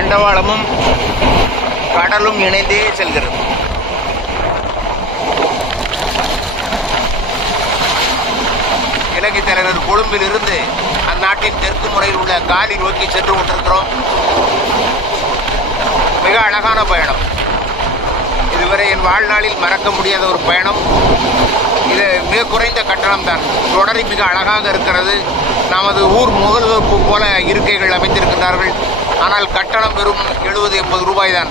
தண்டவாளமும் கடலும் இணைந்தே செல்கிறது. இலங்கை தலைநகர் கொழும்பில் இருந்து அந்நாட்டின் தெற்கு முறையில் உள்ள காலி நோக்கி சென்று கொண்டிருக்கிறோம். மிக அழகான பயணம். இதுவரை என் வாழ்நாளில் மறக்க முடியாத ஒரு பயணம். இது மிக குறைந்த கட்டணம் தான். தொடரி மிக அழகாக இருக்கிறது. நமது ஊர் முகல்வகுப்பு போல இருக்கைகள் அமைத்திருக்கிறார்கள். ஆனால் கட்டணம் வெறும் 70-80 ரூபாய் தான்.